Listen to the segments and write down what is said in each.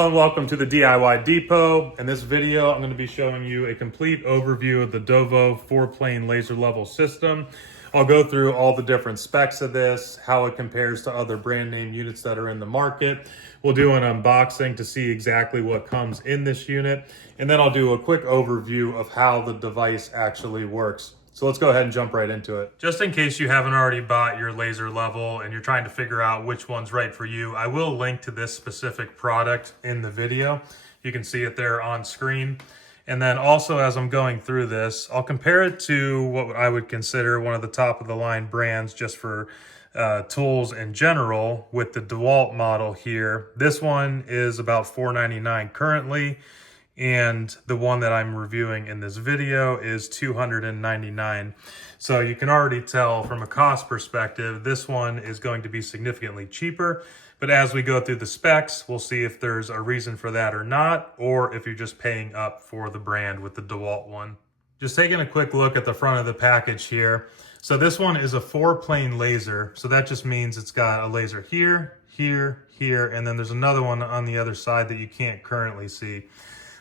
Hello and welcome to the DIY Depot. In this video, I'm going to be showing you a complete overview of the Dovoh 4-plane laser level system. I'll go through all the different specs of this, how it compares to other brand name units that are in the market. We'll do an unboxing to see exactly what comes in this unit, and then I'll do a quick overview of how the device actually works. So let's go ahead and jump right into it. Just in case you haven't already bought your laser level and you're trying to figure out which one's right for you, I will link to this specific product in the video. You can see it there on screen. And then also, as I'm going through this, I'll compare it to what I would consider one of the top of the line brands just for tools in general with the DeWalt model here. This one is about $4.99 currently. And the one that I'm reviewing in this video is $299. So you can already tell from a cost perspective, this one is going to be significantly cheaper. But as we go through the specs, we'll see if there's a reason for that or not, or if you're just paying up for the brand with the DeWalt one. Just taking a quick look at the front of the package here. So this one is a 4-plane laser. So that just means it's got a laser here, here, here, and then there's another one on the other side that you can't currently see.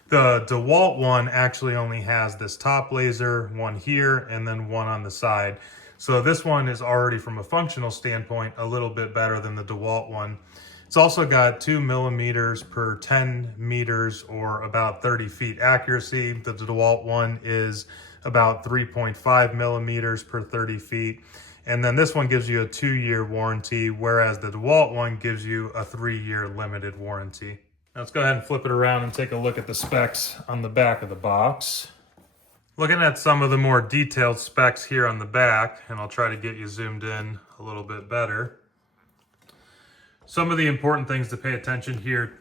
The DeWalt one actually only has this top laser, one here, and then one on the side. So this one is already, from a functional standpoint, a little bit better than the DeWalt one. It's also got 2 millimeters per 10 meters, or about 30 feet accuracy. The DeWalt one is about 3.5 millimeters per 30 feet. And then this one gives you a 2-year warranty, whereas the DeWalt one gives you a 3-year limited warranty. Now let's go ahead and flip it around and take a look at the specs on the back of the box. Looking at some of the more detailed specs here on the back, and I'll try to get you zoomed in a little bit better. Some of the important things to pay attention here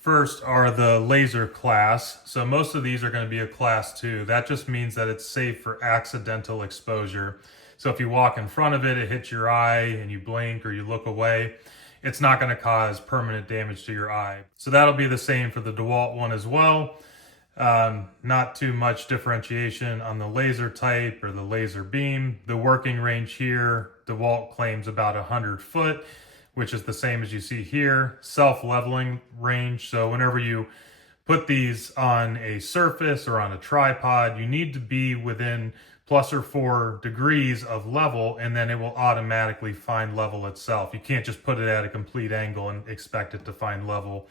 first are the laser class. So most of these are going to be a class 2. That just means that it's safe for accidental exposure. So if you walk in front of it, it hits your eye and you blink or you look away, it's not going to cause permanent damage to your eye. So that'll be the same for the DeWalt one as well. Not too much differentiation on the laser type or the laser beam. The working range here, DeWalt claims about 100 foot, which is the same as you see here. Self-leveling range, so whenever you put these on a surface or on a tripod, you need to be within +or 4 degrees of level, and then it will automatically find level itself. You can't just put it at a complete angle and expect it to find level.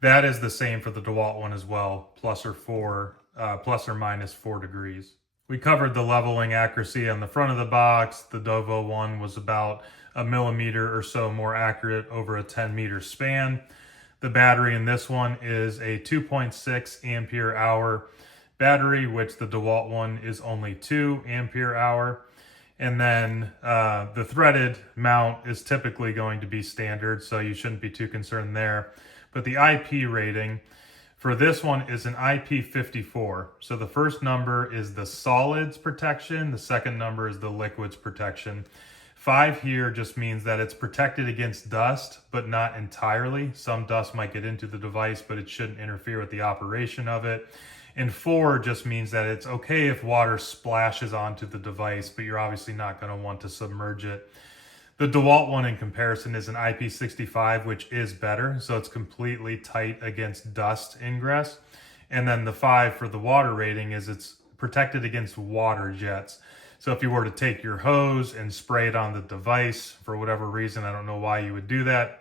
That is the same for the DeWalt one as well, ±4 degrees. We covered the leveling accuracy on the front of the box. The Dovoh one was about a millimeter or so more accurate over a 10-meter span. The battery in this one is a 2.6 ampere hour battery, which the DeWalt one is only 2 ampere hour. And then the threaded mount is typically going to be standard, so you shouldn't be too concerned there. But the IP rating for this one is an IP54. So the first number is the solids protection, the second number is the liquids protection. 5 here just means that it's protected against dust, but not entirely. Some dust might get into the device, but it shouldn't interfere with the operation of it. And 4 just means that it's okay if water splashes onto the device, but you're obviously not going to want to submerge it. The DeWalt one in comparison is an IP65, which is better, so it's completely tight against dust ingress. And then the 5 for the water rating is it's protected against water jets. So if you were to take your hose and spray it on the device for whatever reason, I don't know why you would do that,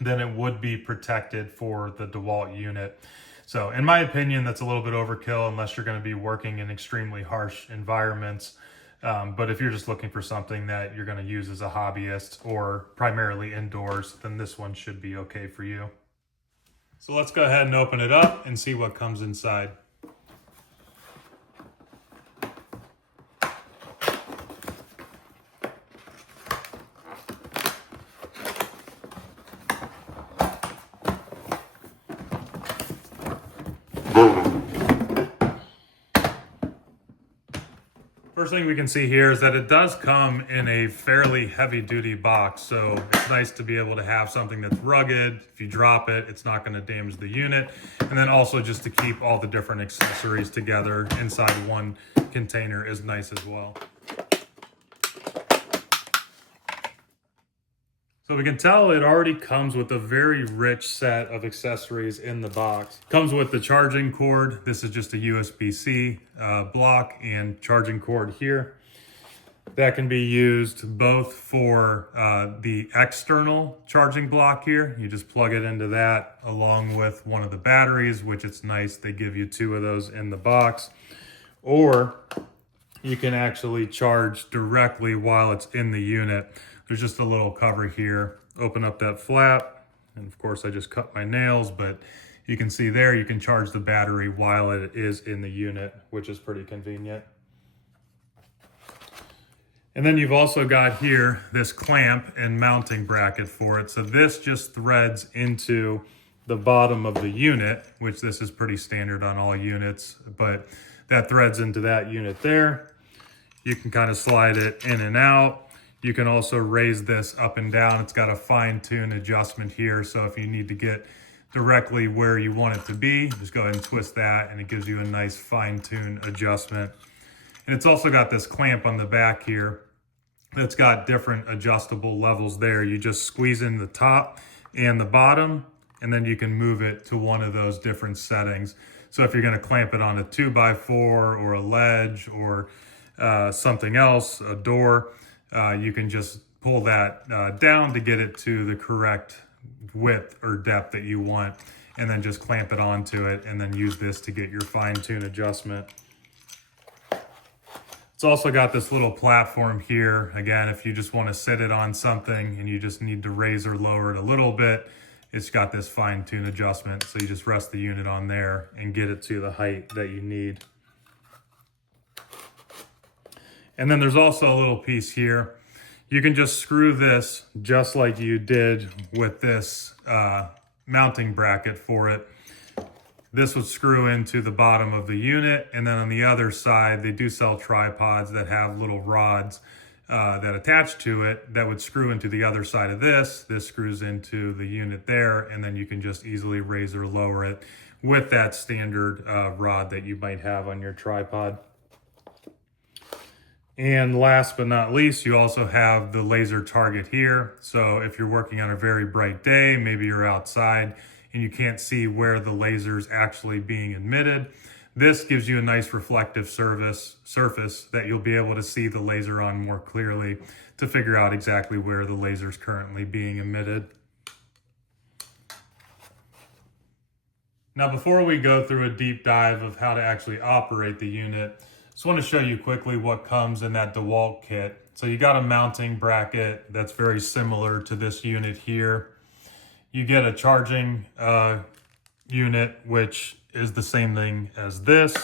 then it would be protected for the DeWalt unit. So in my opinion, that's a little bit overkill unless you're going to be working in extremely harsh environments. But if you're just looking for something that you're going to use as a hobbyist or primarily indoors, then this one should be okay for you. So let's go ahead and open it up and see what comes inside. First thing we can see here is that it does come in a fairly heavy-duty box, so it's nice to be able to have something that's rugged. If you drop it, it's not going to damage the unit. And then also just to keep all the different accessories together inside one container is nice as well. So we can tell it already comes with a very rich set of accessories in the box. Comes with the charging cord. This is just a USB-C block and charging cord here. That can be used both for the external charging block here. You just plug it into that along with one of the batteries, which it's nice. They give you 2 of those in the box. Or you can actually charge directly while it's in the unit. There's just a little cover here. Open up that flap. And of course I just cut my nails, but you can see there you can charge the battery while it is in the unit, which is pretty convenient. And then you've also got here this clamp and mounting bracket for it. So this just threads into the bottom of the unit, which this is pretty standard on all units, but that threads into that unit there. You can kind of slide it in and out. You can also raise this up and down. It's got a fine-tune adjustment here. So if you need to get directly where you want it to be, just go ahead and twist that and it gives you a nice fine-tune adjustment. And it's also got this clamp on the back here that's got different adjustable levels there. You just squeeze in the top and the bottom, and then you can move it to one of those different settings. So if you're gonna clamp it on a 2x4 or a ledge or something else, a door, you can just pull that down to get it to the correct width or depth that you want, and then just clamp it onto it and then use this to get your fine-tune adjustment. It's also got this little platform here. Again, if you just want to sit it on something and you just need to raise or lower it a little bit, it's got this fine-tune adjustment. So you just rest the unit on there and get it to the height that you need. And then there's also a little piece here. You can just screw this just like you did with this mounting bracket for it. This would screw into the bottom of the unit, and then on the other side, they do sell tripods that have little rods that attach to it that would screw into the other side of this. This screws into the unit there, and then you can just easily raise or lower it with that standard rod that you might have on your tripod. And last but not least, you also have the laser target here. So if you're working on a very bright day, maybe you're outside, and you can't see where the laser is actually being emitted, this gives you a nice reflective surface that you'll be able to see the laser on more clearly to figure out exactly where the laser is currently being emitted. Now, before we go through a deep dive of how to actually operate the unit, I just want to show you quickly what comes in that DeWalt kit. So you got a mounting bracket that's very similar to this unit here. You get a charging unit, which is the same thing as this.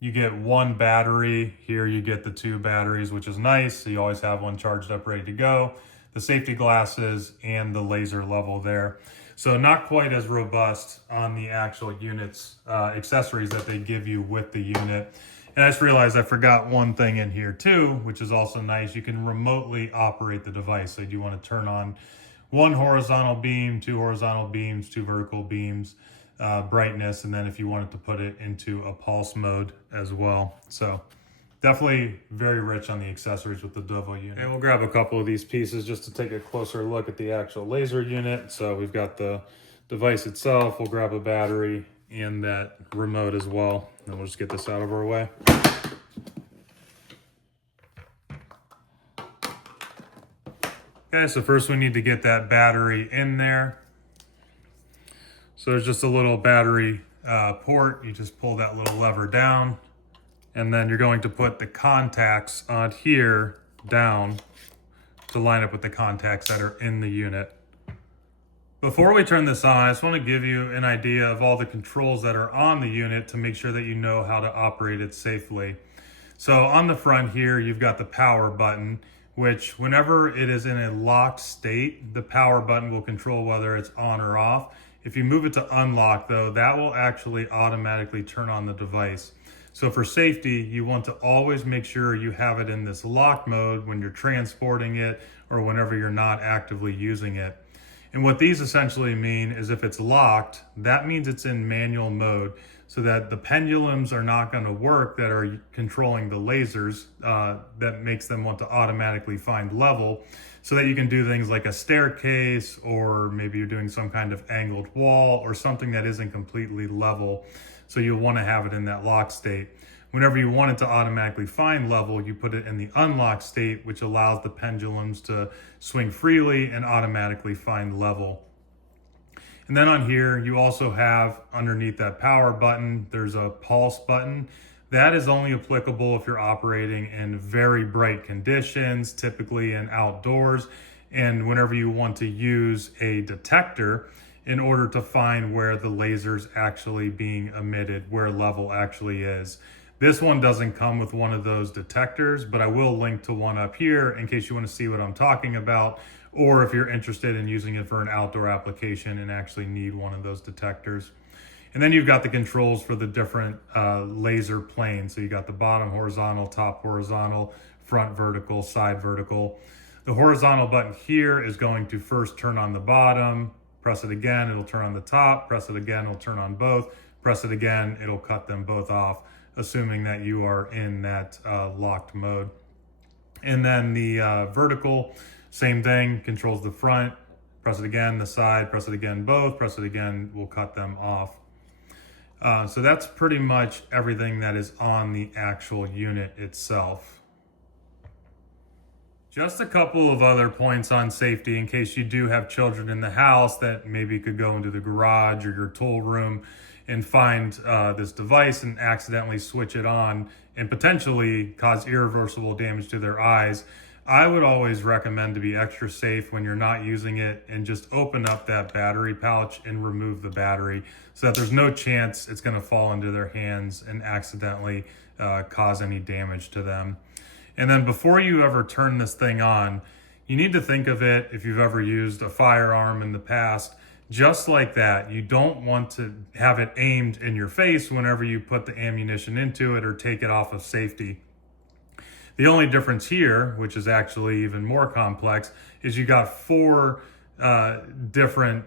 You get one battery. Here you get the 2 batteries, which is nice. So you always have one charged up, ready to go. The safety glasses and the laser level there. So not quite as robust on the actual unit's accessories that they give you with the unit. And I just realized I forgot one thing in here too, which is also nice. You can remotely operate the device. So you want to turn on 1 horizontal beam, 2 horizontal beams, 2 vertical beams, brightness, and then if you wanted to put it into a pulse mode as well. So definitely very rich on the accessories with the Dovoh unit. And we'll grab a couple of these pieces just to take a closer look at the actual laser unit. So we've got the device itself. We'll grab a battery and that remote as well. And we'll just get this out of our way. Okay, so first we need to get that battery in there. So there's just a little battery port. You just pull that little lever down, and then you're going to put the contacts on here down to line up with the contacts that are in the unit. Before we turn this on, I just want to give you an idea of all the controls that are on the unit to make sure that you know how to operate it safely. So on the front here, you've got the power button, which whenever it is in a locked state, the power button will control whether it's on or off. If you move it to unlock though, that will actually automatically turn on the device. So for safety, you want to always make sure you have it in this lock mode when you're transporting it or whenever you're not actively using it. And what these essentially mean is if it's locked, that means it's in manual mode. so that the pendulums are not going to work that are controlling the lasers, that makes them want to automatically find level, so that you can do things like a staircase, or maybe you're doing some kind of angled wall or something that isn't completely level. So you'll want to have it in that lock state. Whenever you want it to automatically find level, you put it in the unlock state, which allows the pendulums to swing freely and automatically find level. And then on here, you also have underneath that power button, there's a pulse button. That is only applicable if you're operating in very bright conditions, typically in outdoors, and whenever you want to use a detector in order to find where the laser's actually being emitted, where level actually is. This one doesn't come with one of those detectors, but I will link to one up here in case you want to see what I'm talking about, or if you're interested in using it for an outdoor application and actually need one of those detectors. And then you've got the controls for the different laser planes. So you got the bottom horizontal, top horizontal, front vertical, side vertical. The horizontal button here is going to first turn on the bottom, press it again, it'll turn on the top, press it again, it'll turn on both, press it again, it'll cut them both off, assuming that you are in that locked mode. And then the vertical, same thing, controls the front, press it again, the side, press it again, both, press it again, we'll cut them off. So that's pretty much everything that is on the actual unit itself. Just a couple of other points on safety in case you do have children in the house that maybe could go into the garage or your tool room and find this device and accidentally switch it on and potentially cause irreversible damage to their eyes. I would always recommend to be extra safe when you're not using it and just open up that battery pouch and remove the battery so that there's no chance it's going to fall into their hands and accidentally cause any damage to them. And then before you ever turn this thing on, you need to think of it, if you've ever used a firearm in the past, just like that. You don't want to have it aimed in your face whenever you put the ammunition into it or take it off of safety. The only difference here, which is actually even more complex, is you got 4 different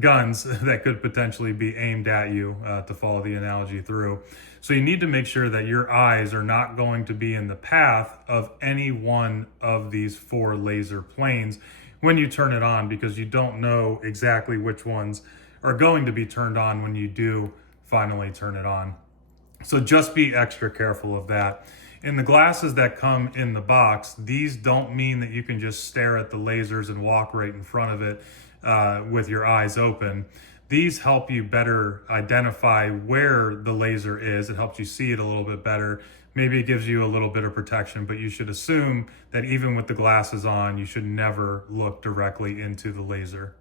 guns that could potentially be aimed at you, to follow the analogy through. So you need to make sure that your eyes are not going to be in the path of any one of these 4 laser planes when you turn it on, because you don't know exactly which ones are going to be turned on when you do finally turn it on. So just be extra careful of that. And the glasses that come in the box, these don't mean that you can just stare at the lasers and walk right in front of it with your eyes open. These help you better identify where the laser is. It helps you see it a little bit better. Maybe it gives you a little bit of protection, but you should assume that even with the glasses on, you should never look directly into the laser.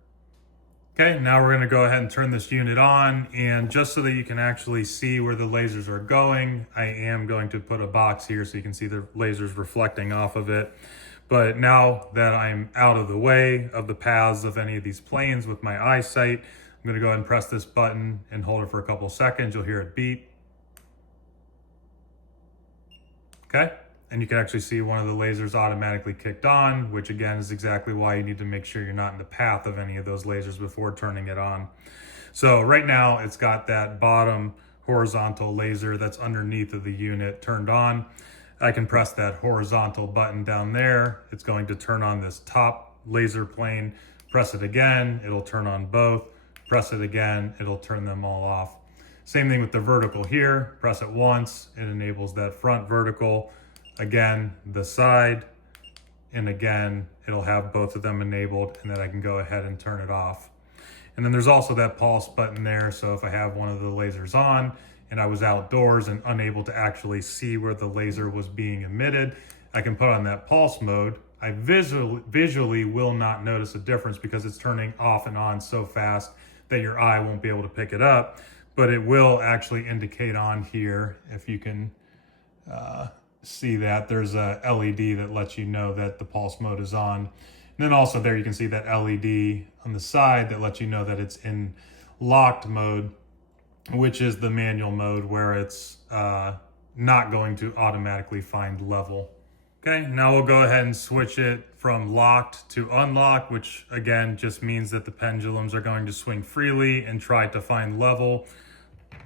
Okay, now we're gonna go ahead and turn this unit on, and just so that you can actually see where the lasers are going, I am going to put a box here so you can see the lasers reflecting off of it. But now that I'm out of the way of the paths of any of these planes with my eyesight, I'm gonna go ahead and press this button and hold it for a couple seconds. You'll hear it beep. Okay, and you can actually see one of the lasers automatically kicked on, which again is exactly why you need to make sure you're not in the path of any of those lasers before turning it on. So right now it's got that bottom horizontal laser that's underneath of the unit turned on. I can press that horizontal button down there. It's going to turn on this top laser plane. Press it again, it'll turn on both. Press it again, it'll turn them all off. Same thing with the vertical here. Press it once, it enables that front vertical. Again, the side, and again, it'll have both of them enabled, and then I can go ahead and turn it off. And then there's also that pulse button there. So if I have one of the lasers on and I was outdoors and unable to actually see where the laser was being emitted, I can put on that pulse mode. I visually will not notice a difference because it's turning off and on so fast that your eye won't be able to pick it up, but it will actually indicate on here, if you can see that, there's a LED that lets you know that the pulse mode is on. And then also there you can see that LED on the side that lets you know that it's in locked mode, which is the manual mode where it's not going to automatically find level. Okay, now we'll go ahead and switch it from locked to unlocked, which again just means that the pendulums are going to swing freely and try to find level.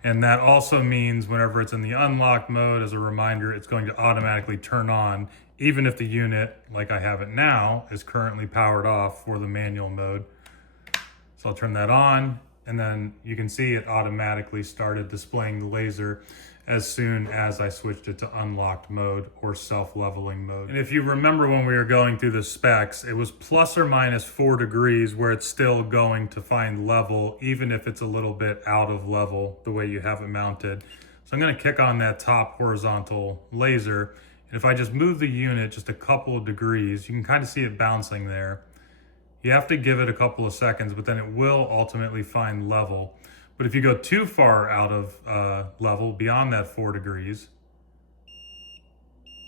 And that also means whenever it's in the unlock mode, as a reminder, it's going to automatically turn on, even if the unit, like I have it now, is currently powered off for the manual mode. So I'll turn that on, and then you can see it automatically started displaying the laser as soon as I switched it to unlocked mode or self-leveling mode. And if you remember when we were going through the specs, it was plus or minus 4 degrees where it's still going to find level, even if it's a little bit out of level the way you have it mounted. So I'm gonna kick on that top horizontal laser, and if I just move the unit just a couple of degrees, you can kind of see it bouncing there. You have to give it a couple of seconds, but then it will ultimately find level. But if you go too far out of level, beyond that 4 degrees,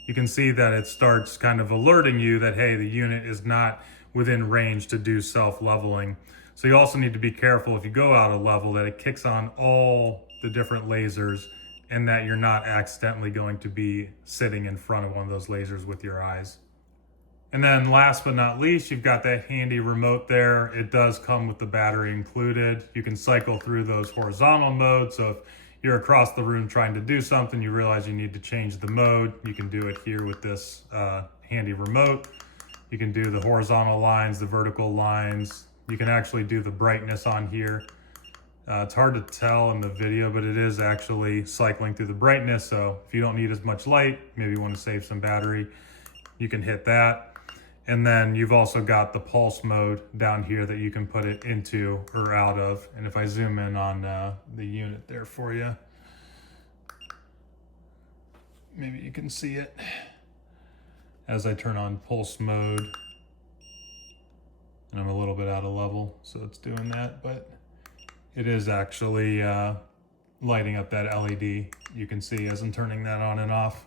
you can see that it starts kind of alerting you that, hey, the unit is not within range to do self-leveling. So you also need to be careful if you go out of level that it kicks on all the different lasers and that you're not accidentally going to be sitting in front of one of those lasers with your eyes. And then last but not least, you've got that handy remote there. It does come with the battery included. You can cycle through those horizontal modes. So if you're across the room trying to do something, you realize you need to change the mode, you can do it here with this handy remote. You can do the horizontal lines, the vertical lines. You can actually do the brightness on here. It's hard to tell in the video, but it is actually cycling through the brightness. So if you don't need as much light, maybe you want to save some battery, you can hit that. And then you've also got the pulse mode down here that you can put it into or out of. And if I zoom in on the unit there for you, maybe you can see it as I turn on pulse mode. And I'm a little bit out of level, so it's doing that, but it is actually lighting up that LED. You can see as I'm turning that on and off.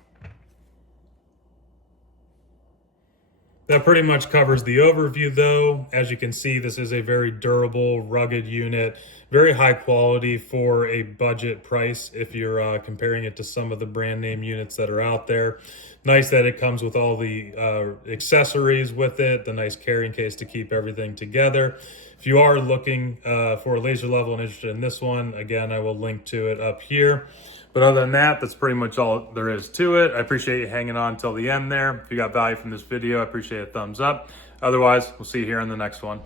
That pretty much covers the overview though. As you can see, this is a very durable, rugged unit, very high quality for a budget price if you're comparing it to some of the brand name units that are out there. Nice that it comes with all the accessories with it, the nice carrying case to keep everything together. If you are looking for a laser level and interested in this one, again, I will link to it up here. But other than that, that's pretty much all there is to it. I appreciate you hanging on until the end there. If you got value from this video, I appreciate a thumbs up. Otherwise, we'll see you here in the next one.